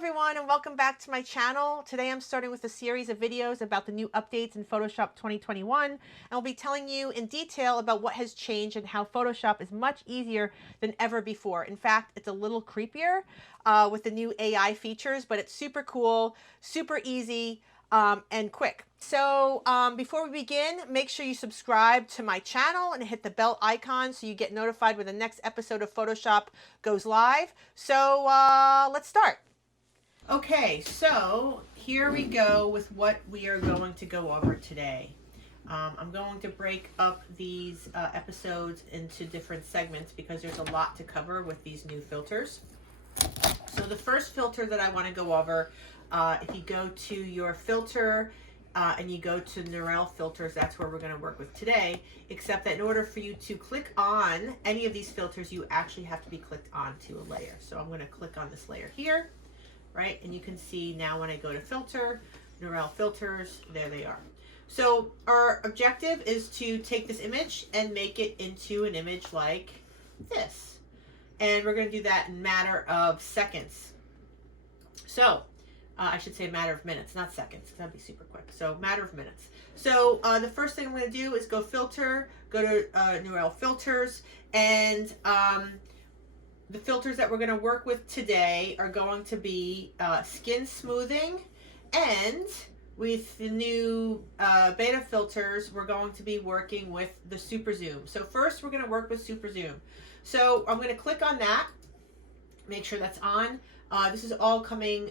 everyone, and welcome back to my channel. Today I'm starting with a series of videos about the new updates in Photoshop 2021, and I'll be telling you in detail about what has changed and how Photoshop is much easier than ever before. In fact, it's a little creepier with the new AI features, but it's super cool, super easy, and quick. So before we begin, make sure you subscribe to my channel and hit the bell icon so you get notified when the next episode of Photoshop goes live. So let's start. Okay, so here we go with what we are going to go over today. I'm going to break up these episodes into different segments because there's a lot to cover with these new filters. So the first filter that I want to go over, if you go to your filter and you go to Neural filters, that's where we're going to work with today, except that in order for you to click on any of these filters, you actually have to be clicked onto a layer. So I'm going to click on this layer here. Right, and you can see now when I go to filter, Neural filters, there they are. So our objective is to take this image and make it into an image like this. And we're going to do that in a matter of seconds. So I should say a matter of minutes, not seconds. That'd be super quick. So matter of minutes. So the first thing I'm going to do is go filter, go to Neural filters, and the filters that we're going to work with today are going to be skin smoothing, and with the new beta filters, we're going to be working with the super zoom. So first we're going to work with super zoom. So I'm going to click on that, make sure that's on. This is all coming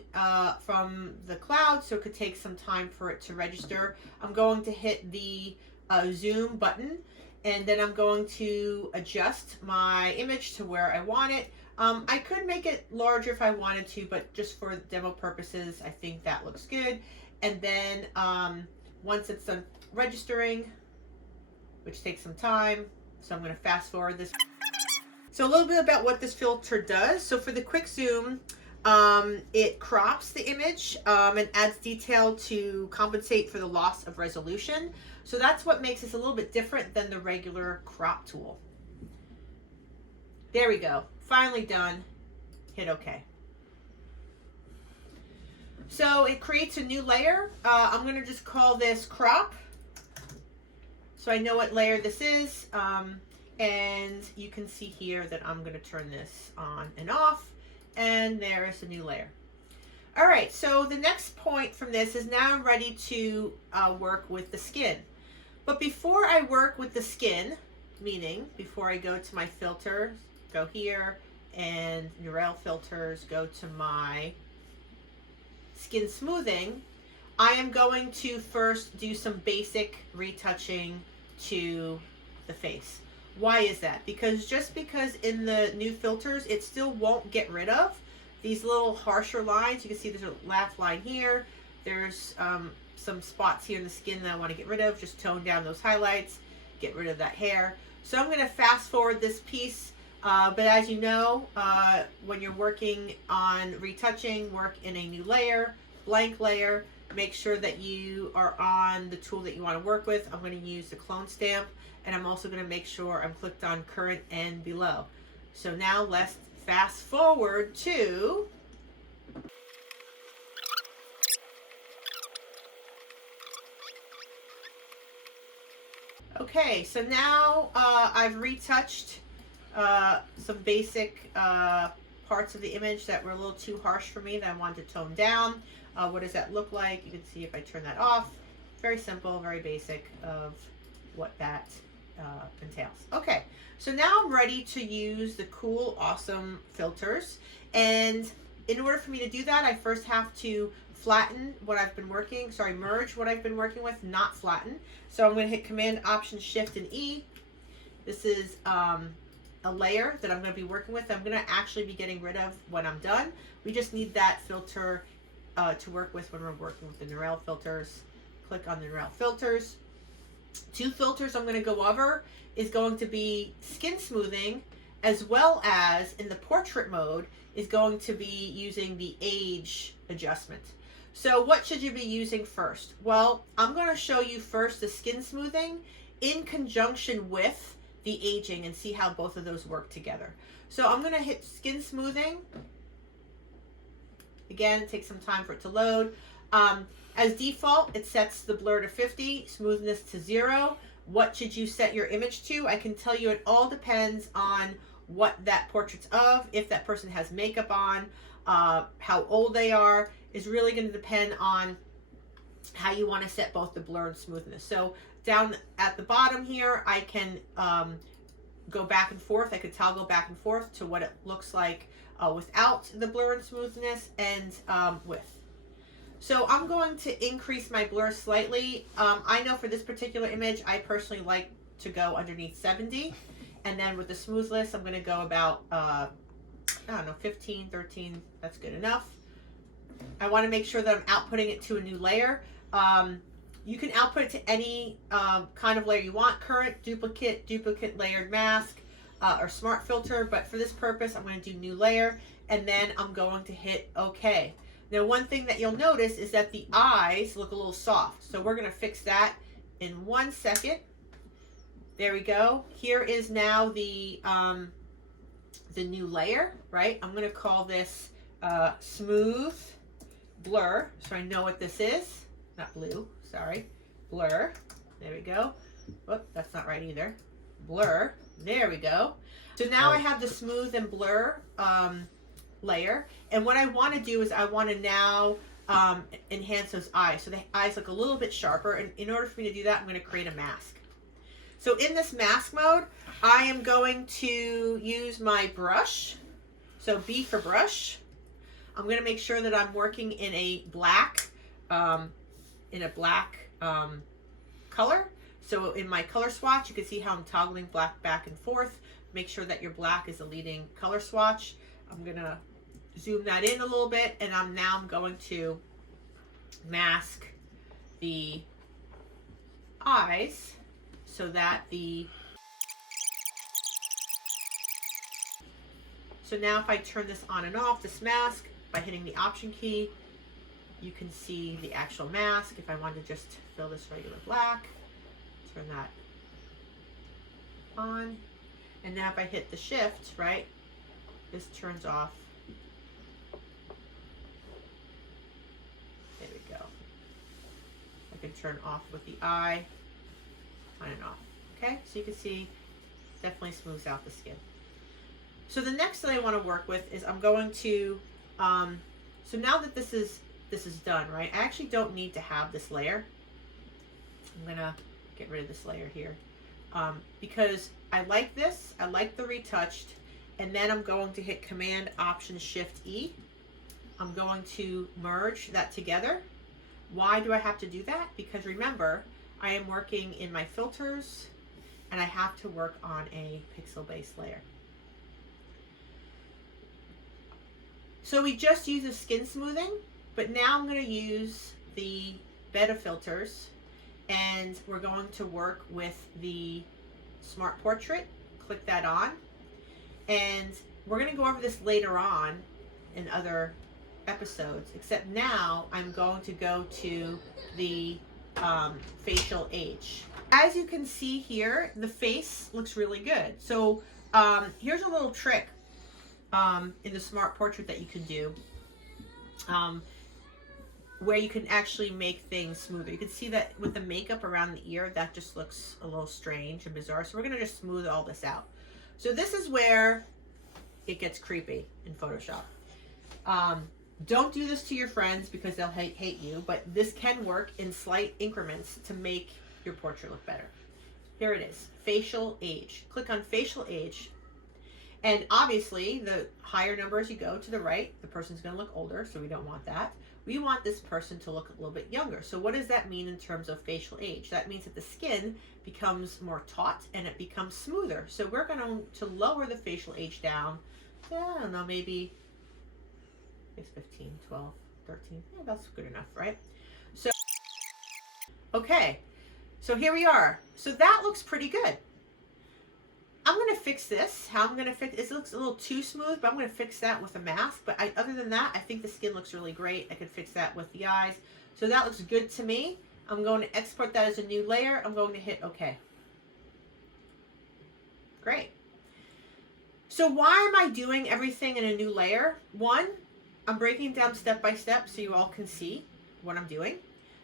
from the cloud, so it could take some time for it to register. I'm going to hit the zoom button, and then I'm going to adjust my image to where I want it. I could make it larger if I wanted to, but just for demo purposes, I think that looks good. And then once it's done registering, which takes some time, so I'm going to fast forward this. So a little bit about what this filter does. So for the quick zoom, it crops the image and adds detail to compensate for the loss of resolution. So that's what makes this a little bit different than the regular crop tool. There we go. Finally done. Hit OK. So it creates a new layer. I'm going to just call this crop, so I know what layer this is. And you can see here that I'm going to turn this on and off. And there is a new layer. All right, so the next point from this is now I'm ready to work with the skin. But before I work with the skin, meaning before I go to my filters, go here, and Neural filters, go to my skin smoothing, I am going to first do some basic retouching to the face. Why is that? Because just because in the new filters, it still won't get rid of these little harsher lines. You can see there's a laugh line here. There's some spots here in the skin that I want to get rid of. Just tone down those highlights, get rid of that hair. So I'm going to fast forward this piece. But as you know, when you're working on retouching, work in a new layer, blank layer. Make sure that you are on the tool that you want to work with. I'm going to use the clone stamp, and I'm also going to make sure I'm clicked on current and below. So now let's fast forward to okay, so now I've retouched some basic parts of the image that were a little too harsh for me that I wanted to tone down. What does that look like? You can see if I turn that off. Very simple, very basic of what that entails. Okay, so now I'm ready to use the cool, awesome filters. And in order for me to do that, I first have to flatten what I've been working, merge what I've been working with, not flatten. So I'm going to hit Command, Option, Shift, and E. This is a layer that I'm going to be working with. I'm going to actually be getting rid of when I'm done. We just need that filter to work with when we're working with the Neural filters. Click on the Neural filters. Two filters I'm going to go over is going to be skin smoothing, as well as in the portrait mode is going to be using the age adjustment. So what should you be using first? Well, I'm going to show you first the skin smoothing in conjunction with the aging and see how both of those work together. So I'm going to hit skin smoothing, Again, it takes some time for it to load. As default, it sets the blur to 50, smoothness to 0. What should you set your image to? I can tell you it all depends on what that portrait's of, if that person has makeup on, how old they are, is really going to depend on how you want to set both the blur and smoothness. So down at the bottom here, I can go back and forth. I could toggle back and forth to what it looks like without the blur and smoothness, and with. So I'm going to increase my blur slightly. I know for this particular image, I personally like to go underneath 70. And then with the smoothness, I'm going to go about, I don't know, 15, 13. That's good enough. I want to make sure that I'm outputting it to a new layer. You can output it to any kind of layer you want. Current, duplicate layered mask, or smart filter. But for this purpose, I'm going to do new layer. And then I'm going to hit OK. Now, one thing that you'll notice is that the eyes look a little soft. So we're going to fix that in 1 second. There we go. Here is now the new layer, right? I'm going to call this smooth blur, so I know what this is. Not blue, sorry. Blur. There we go. Whoop, that's not right either. Blur. There we go. So now I have the smooth and blur layer, and what I want to do is I want to now enhance those eyes, so the eyes look a little bit sharper, and in order for me to do that, I'm going to create a mask. So in this mask mode, I am going to use my brush, so B for brush. I'm going to make sure that I'm working in a black color. So in my color swatch, you can see how I'm toggling black back and forth. Make sure that your black is the leading color swatch. I'm going to zoom that in a little bit, and I'm going to mask the eyes so that so now if I turn this on and off, this mask, by hitting the option key, you can see the actual mask. If I wanted to just fill this regular black, turn that on, and now if I hit the shift, right, this turns off. There we go. I can turn off with the eye, on and off. Okay, so you can see definitely smooths out the skin. So the next that I want to work with is I'm going to, so now that this is done, right, I actually don't need to have this layer. I'm gonna get rid of this layer here because I like this. I like the retouched. And then I'm going to hit Command Option Shift E. I'm going to merge that together. Why do I have to do that? Because remember, I am working in my filters and I have to work on a pixel-based layer. So we just used a skin smoothing, but now I'm going to use the beta filters, and we're going to work with the Smart Portrait. Click that on. And we're going to go over this later on in other episodes, except now I'm going to go to the facial age. As you can see here, the face looks really good. So here's a little trick in the Smart Portrait that you can do where you can actually make things smoother. You can see that with the makeup around the ear, that just looks a little strange and bizarre. So we're going to just smooth all this out. So this is where it gets creepy in Photoshop. Don't do this to your friends because they'll hate you, but this can work in slight increments to make your portrait look better. Here it is, facial age. Click on facial age. And obviously, the higher numbers you go to the right, the person's going to look older, so we don't want that. We want this person to look a little bit younger. So what does that mean in terms of facial age? That means that the skin becomes more taut and it becomes smoother. So we're going to lower the facial age down. I don't know, maybe 15, 12, 13. Yeah, that's good enough, right? So, okay. So here we are. So that looks pretty good. I'm going to fix this. How I'm going to fix it looks a little too smooth, but I'm going to fix that with a mask. But other than that, I think the skin looks really great. I could fix that with the eyes. So that looks good to me. I'm going to export that as a new layer. I'm going to hit OK. Great. So why am I doing everything in a new layer? One, I'm breaking down step by step so you all can see what I'm doing.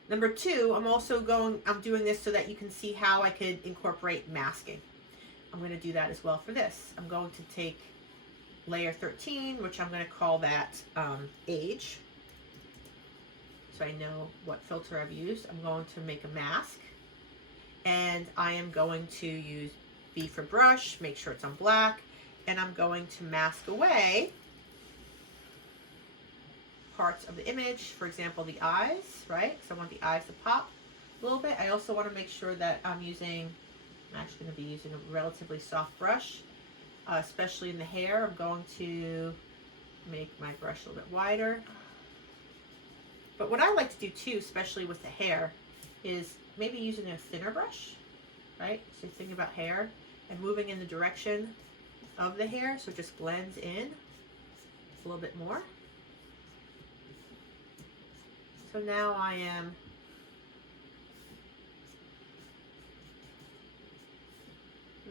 Number two, I'm doing this so that you can see how I could incorporate masking. I'm going to do that as well for this. I'm going to take layer 13, which I'm going to call that age. So I know what filter I've used. I'm going to make a mask. And I am going to use B for brush, make sure it's on black. And I'm going to mask away parts of the image, for example, the eyes, right? So I want the eyes to pop a little bit. I also want to make sure that I'm actually going to be using a relatively soft brush, especially in the hair. I'm going to make my brush a little bit wider. But what I like to do too, especially with the hair, is maybe using a thinner brush, right? So think about hair and moving in the direction of the hair so it just blends in a little bit more. So now I am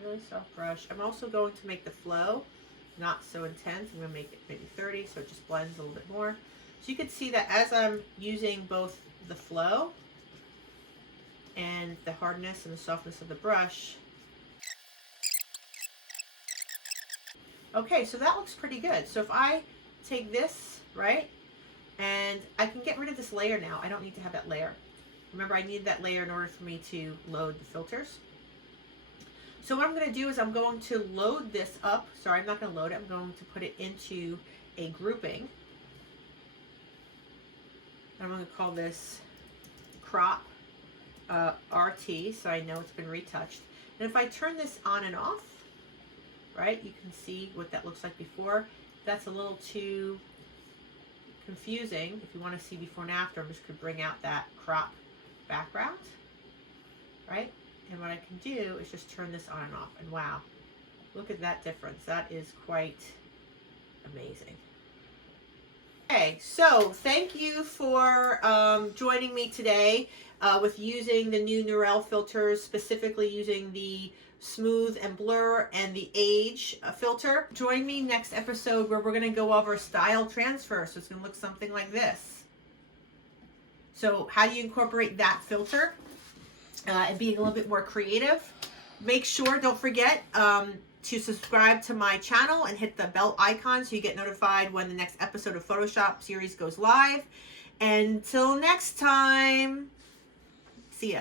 really soft brush. I'm also going to make the flow not so intense. I'm going to make it maybe 30 so it just blends a little bit more. So you can see that as I'm using both the flow and the hardness and the softness of the brush. Okay, so that looks pretty good. So if I take this, right, and I can get rid of this layer now. I don't need to have that layer. Remember, I need that layer in order for me to load the filters. So what I'm going to do is I'm going to load this up. Sorry, I'm not going to load it. I'm going to put it into a grouping. I'm going to call this crop RT, so I know it's been retouched. And if I turn this on and off, right, you can see what that looks like before. That's a little too confusing. If you want to see before and after, I'm just going to bring out that crop background, right? And what I can do is just turn this on and off. And wow, look at that difference. That is quite amazing. Okay, so thank you for joining me today with using the new Neural filters, specifically using the smooth and blur and the age filter. Join me next episode where we're going to go over style transfer. So it's going to look something like this. So how do you incorporate that filter and being a little bit more creative? Make sure, don't forget to subscribe to my channel and hit the bell icon so you get notified when the next episode of Photoshop series goes live. Until next time, see ya.